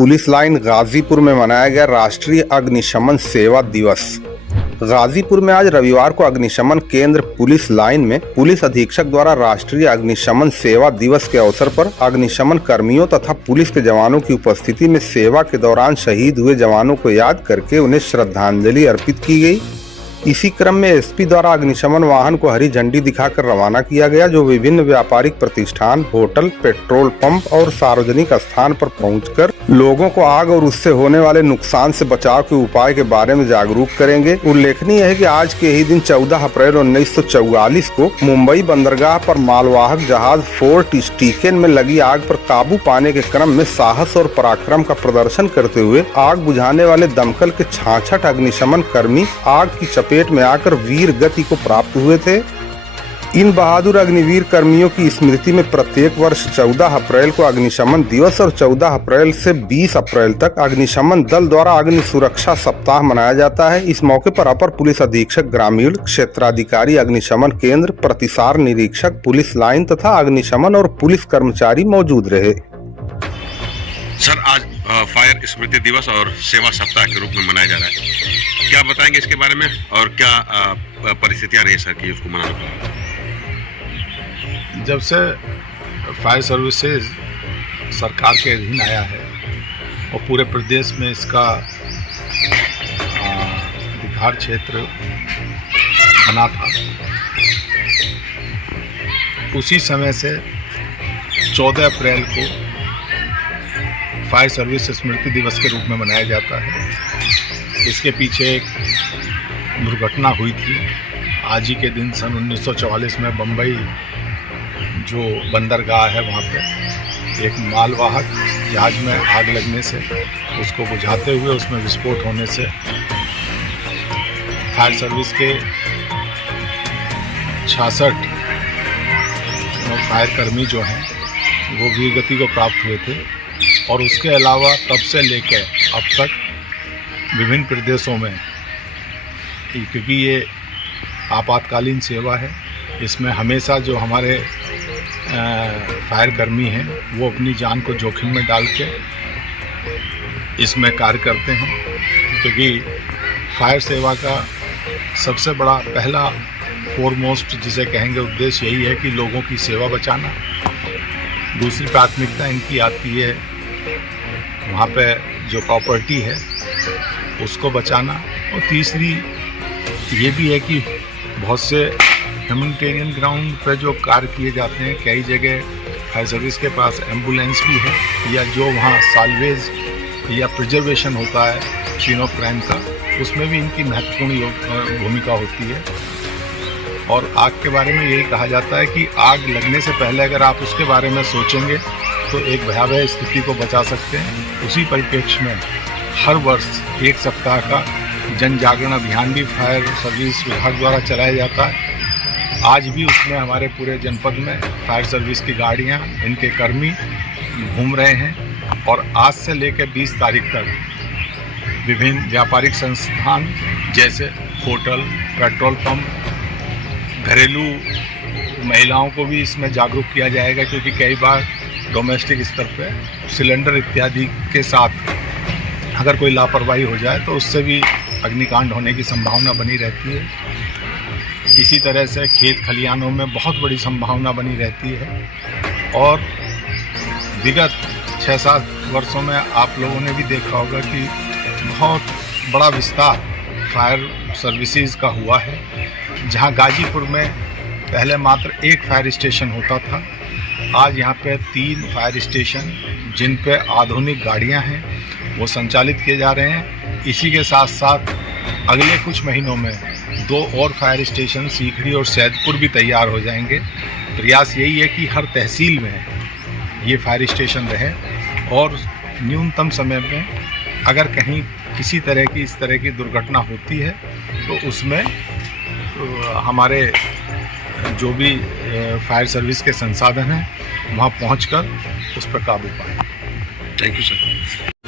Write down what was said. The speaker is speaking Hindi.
पुलिस लाइन गाजीपुर में मनाया गया राष्ट्रीय अग्निशमन सेवा दिवस। गाजीपुर में आज रविवार को अग्निशमन केंद्र पुलिस लाइन में पुलिस अधीक्षक द्वारा राष्ट्रीय अग्निशमन सेवा दिवस के अवसर पर अग्निशमन कर्मियों तथा पुलिस के जवानों की उपस्थिति में सेवा के दौरान शहीद हुए जवानों को याद करके उन्हें श्रद्धांजलि अर्पित की गई। इसी क्रम में एसपी द्वारा अग्निशमन वाहन को हरी झंडी दिखाकर रवाना किया गया, जो विभिन्न व्यापारिक प्रतिष्ठान, होटल, पेट्रोल पंप और सार्वजनिक स्थान पर पहुंचकर लोगों को आग और उससे होने वाले नुकसान से बचाव के उपाय के बारे में जागरूक करेंगे। उल्लेखनीय है कि आज के ही दिन 14 अप्रैल 1944 को मुंबई बंदरगाह पर मालवाहक जहाज फोर्ट स्टीकेन में लगी आग पर काबू पाने के क्रम में साहस और पराक्रम का प्रदर्शन करते हुए आग बुझाने वाले दमकल के 66 अग्निशमन कर्मी आग की चपेट में आकर वीर गति को प्राप्त हुए थे। इन बहादुर अग्निवीर कर्मियों की स्मृति में प्रत्येक वर्ष 14 अप्रैल को अग्निशमन दिवस और 14 अप्रैल से 20 अप्रैल तक अग्निशमन दल द्वारा अग्नि सुरक्षा सप्ताह मनाया जाता है। इस मौके पर अपर पुलिस अधीक्षक ग्रामीण, क्षेत्राधिकारी अग्निशमन केंद्र, प्रतिसार निरीक्षक पुलिस लाइन तथा अग्निशमन और पुलिस कर्मचारी मौजूद रहे। सर, आज फायर स्मृति दिवस और सेवा सप्ताह के रूप में मनाया जा रहा है, क्या बताएंगे इसके बारे में और क्या परिस्थितियां रही सर कि उसको मनाने? जब से फायर सर्विसेज सरकार के अधीन आया है और पूरे प्रदेश में इसका अधिकार क्षेत्र बना था, उसी समय से 14 अप्रैल को फायर सर्विस स्मृति दिवस के रूप में मनाया जाता है। इसके पीछे एक दुर्घटना हुई थी। आज ही के दिन सन 1944 में बम्बई जो बंदरगाह है वहाँ पे एक मालवाहक जहाज में आग लगने से, उसको बुझाते हुए उसमें विस्फोट होने से फायर सर्विस के 66 फायर कर्मी जो हैं वो वीर गति को प्राप्त हुए थे। और उसके अलावा तब से लेकर अब तक विभिन्न प्रदेशों में, क्योंकि ये आपातकालीन सेवा है, इसमें हमेशा जो हमारे फायर कर्मी हैं वो अपनी जान को जोखिम में डाल के इसमें कार्य करते हैं, क्योंकि फायर सेवा का सबसे बड़ा पहला फोरमोस्ट जिसे कहेंगे उद्देश्य यही है कि लोगों की सेवा बचाना। दूसरी प्राथमिकता इनकी आती है वहाँ पे जो प्रॉपर्टी है उसको बचाना, और तीसरी ये भी है कि बहुत से ह्यूमैनिटेरियन ग्राउंड पे जो कार्य किए जाते हैं, कई जगह फायर सर्विस के पास एम्बुलेंस भी है, या जो वहाँ साल्वेज या प्रिजर्वेशन होता है सीन ऑफ क्राइम का, उसमें भी इनकी महत्वपूर्ण भूमिका होती है। और आग के बारे में यही कहा जाता है कि आग लगने से पहले अगर आप उसके बारे में सोचेंगे तो एक भयावह स्थिति को बचा सकते हैं। उसी परिप्रेक्ष्य में हर वर्ष एक सप्ताह का जन जागरण अभियान भी फायर सर्विस विभाग द्वारा चलाया जाता है। आज भी उसमें हमारे पूरे जनपद में फायर सर्विस की गाड़ियां, इनके कर्मी घूम रहे हैं। और आज से लेकर 20 तारीख तक विभिन्न व्यापारिक संस्थान जैसे होटल, पेट्रोल पंप, घरेलू महिलाओं को भी इसमें जागरूक किया जाएगा, क्योंकि कई बार डोमेस्टिक स्तर पर सिलेंडर इत्यादि के साथ अगर कोई लापरवाही हो जाए तो उससे भी अग्निकांड होने की संभावना बनी रहती है। इसी तरह से खेत खलिहानों में बहुत बड़ी संभावना बनी रहती है। और विगत 6-7 वर्षों में आप लोगों ने भी देखा होगा कि बहुत बड़ा विस्तार फायर सर्विसेज का हुआ है, जहां गाजीपुर में पहले मात्र एक फायर स्टेशन होता था, आज यहाँ पे 3 फायर स्टेशन जिन पे आधुनिक गाड़ियाँ हैं वो संचालित किए जा रहे हैं। इसी के साथ साथ अगले कुछ महीनों में 2 और फायर स्टेशन सीखड़ी और सैदपुर भी तैयार हो जाएंगे। प्रयास यही है कि हर तहसील में ये फायर स्टेशन रहे, और न्यूनतम समय में अगर कहीं किसी तरह की इस तरह की दुर्घटना होती है तो उसमें हमारे जो भी फायर सर्विस के संसाधन हैं वहाँ पहुँचकर उस पर काबू पाएं। Thank you sir.